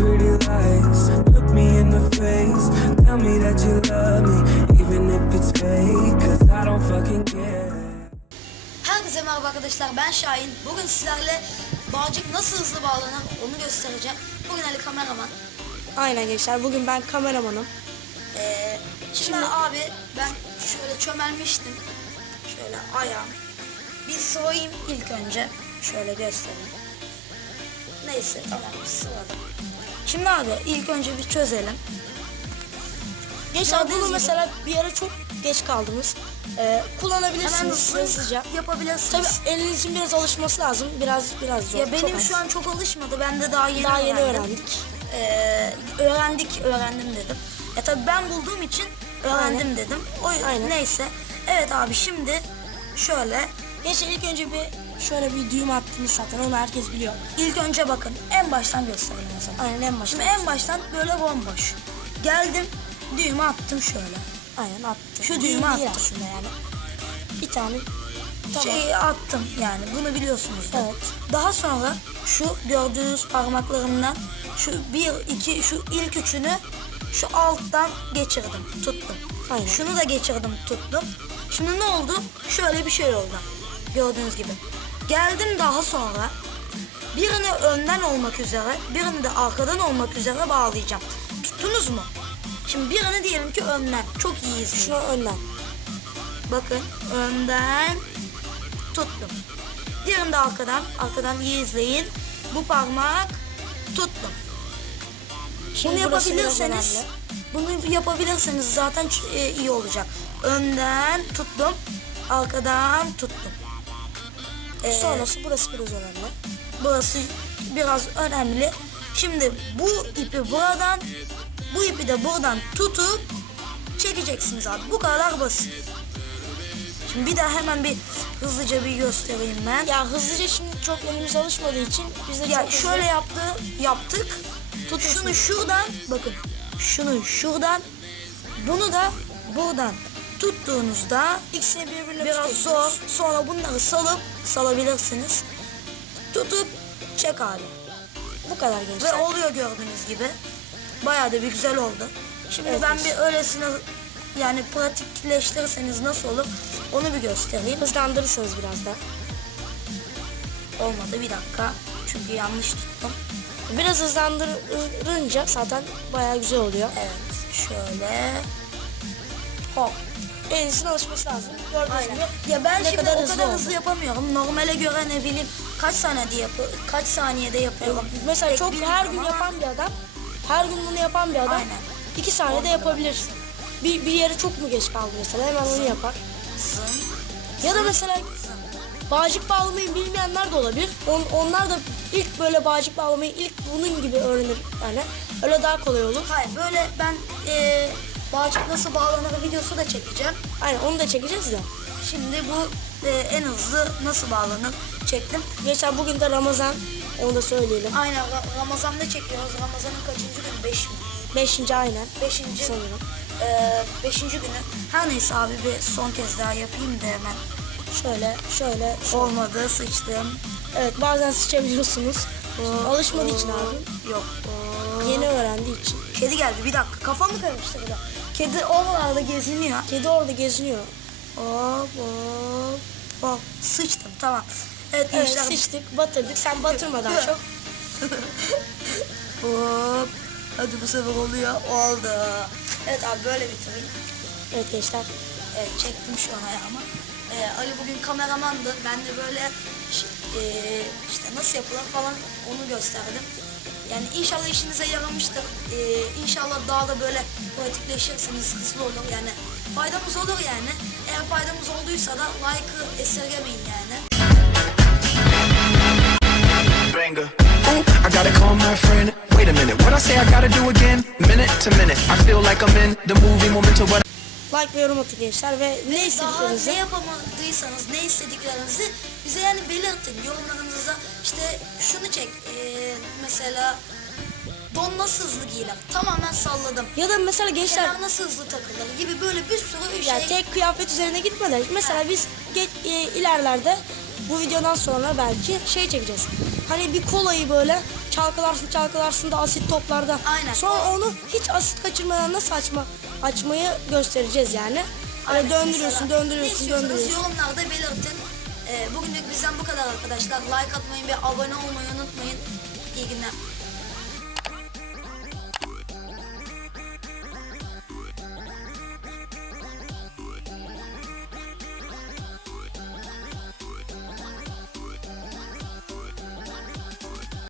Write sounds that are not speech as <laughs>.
pretty lies. Look me in the face. Tell me that you love me, even if it's fake. Cause I don't fucking care. Herkese merhaba arkadaşlar ben Şahin. Bugün sizlerle bağcık nasıl hızlı bağlanır onu göstereceğim. Bugün Ali kameraman. Aynen gençler. Bugün ben kameramanım. Ee, şimdi, abi ben şöyle çömelmiştim. Şöyle ayağım. Bir sıvayım ilk önce. Şöyle göstereyim. Neyse tamam sıvadım. Şimdi abi ilk önce bir çözelim. Gençler Gördüğünüz bunu mesela bir ara çok geç kaldınız. Ee, kullanabilirsiniz hızlı hızlıca. Tabii yapabilirsiniz. elinizin biraz alışması lazım. Biraz biraz zor. ya çok benim az. şu an çok alışmadı. Ben de daha yeni daha yeni öğrendim. öğrendik. Ee, öğrendik, öğrendim dedim. E tabi ben bulduğum için öğrendim Aynen. dedim. O Aynen. neyse. Evet abi şimdi şöyle Gençler ilk önce bir şöyle bir düğüm attınız zaten onu herkes biliyor. ilk önce bakın en baştan gösterelim o zaman. Aynen en başta. Şimdi en baştan böyle bomboş. Geldim düğümü attım şöyle. Aynen attı. Şu Düğüm düğümü değil attı. aslında yani. Bir tane. Tamam. Şeyi attım yani bunu biliyorsunuz. Evet. Daha sonra şu gördüğünüz parmaklarımdan şu bir iki şu ilk üçünü şu alttan geçirdim tuttum. Aynen. Şunu da geçirdim tuttum. Şimdi ne oldu? Şöyle bir şey oldu. Gördüğünüz gibi. Geldim daha sonra birini önden olmak üzere birini de arkadan olmak üzere bağlayacağım. Tuttunuz mu? Şimdi birini diyelim ki önden. Çok iyi izleyin. Şunu önden. Bakın önden tuttum. Diğerini de arkadan. Arkadan iyi izleyin. Bu parmak tuttum. Şimdi Bunu yapabilirseniz bunu yapabilirseniz zaten e, iyi olacak. Önden tuttum. Arkadan tuttum. Ee, Sonrası burası biraz önemli. burası biraz önemli. Şimdi bu ipi buradan bu ipi de buradan tutup çekeceksiniz abi. Bu kadar basit. Şimdi bir daha hemen bir hızlıca bir göstereyim ben. Ya hızlıca şimdi çok elimiz alışmadığı için biz de Ya çok hızlı- şöyle yaptı, yaptık. Tut şunu şuradan, bakın. Şunu şuradan, bunu da buradan tuttuğunuzda ikisini birbirine biraz zor. Sonra bunları salıp salabilirsiniz. Tutup çek abi. Bu kadar Ve gençler. oluyor gördüğünüz gibi. Bayağı da bir güzel oldu. Şimdi Evet, ben bir öylesine yani pratikleştirirseniz nasıl olur onu bir göstereyim. Hızlandırırsanız biraz da. Olmadı bir dakika. Çünkü yanlış tuttum. Biraz hızlandırınca zaten bayağı güzel oluyor. Evet şöyle. Hop. Elinizin alışması lazım. Gördüğünüz Aynen. gibi Ya ben ne şimdi kadar o hızlı kadar oldu. hızlı yapamıyorum. Normale göre ne bileyim kaç saniyede yap kaç saniyede yapıyorum. Mesela Tek çok her gün ama yapan bir adam, her gün bunu yapan bir adam Aynen. iki saniyede yapabilirsin. Bir, bir yere çok mu geç kaldı mesela hemen onu yapar. zın, Ya da mesela bağcık bağlamayı bilmeyenler de olabilir. On, onlar da ilk böyle bağcık bağlamayı ilk bunun gibi öğrenir yani. Öyle daha kolay olur. Hayır böyle ben e, bağcık nasıl bağlanır videosu da çekeceğim. Aynen onu da çekeceğiz de. Şimdi bu e, en hızlı nasıl bağlanır çektim. Geçen bugün de Ramazan onu da söyleyelim. Aynen Ra- Ramazan'da çekiyoruz. Ramazan'ın kaçıncı günü? Beş mi? Beşinci aynen. Beşinci. Sanırım. E, beşinci günü. Her neyse abi bir son kez daha yapayım da hemen. Şöyle şöyle. Olmadı sıçtım. Evet bazen sıçabiliyorsunuz. Alışmadığı için abi. Yok. Yeni öğrendiği için. Kedi geldi bir dakika kafamı karıştırdı. Kedi oralarda geziniyor. Kedi orada geziniyor. Hop hop hop sıçtım tamam. Evet Evet gençler. sıçtık, batırdık. Sen batırma daha <laughs> çok. Hop. Hadi bu sefer oluyor. Oldu. Evet abi böyle bitireyim. Evet gençler. Evet çektim şu an ayağımı. Ee, Ali bugün kameramandı. Ben de böyle e, işte nasıl yapılır falan onu gösterdim. Yani inşallah işinize yaramıştır. Ee, inşallah daha da böyle pratikleşirsiniz, hızlı olur yani. Faydamız olur yani. Eğer faydamız olduysa da like'ı esirgemeyin yani. Ooh, I gotta call my friend. Wait a minute, what I say I gotta do again? Minute to minute, I feel like I'm in the movie Memento. What Like ve yorum atın gençler ve ne Daha ne istediklerinizi yapamadıysanız, ne istediklerinizi bize yani belirtin. Yorumlarınıza işte şunu çek, ee, mesela don nasıl hızlı giyilir? Tamamen salladım. ya da mesela gençler Kenar nasıl hızlı takılır gibi böyle bir sürü ya şey. tek kıyafet üzerine gitmeden mesela biz geç, e, ilerlerde bu videodan sonra belki şey çekeceğiz. Hani bir kolayı böyle çalkalarsın çalkalarsın da asit toplarda. Aynen. Sonra onu hiç asit kaçırmadan nasıl açma açmayı göstereceğiz yani. Hani döndürüyorsun, döndürüyorsun, döndürüyorsun. yorumlarda belirtin. Ee, bugünlük bizden bu kadar arkadaşlar. Like atmayı ve abone olmayı unutmayın. İyi günler.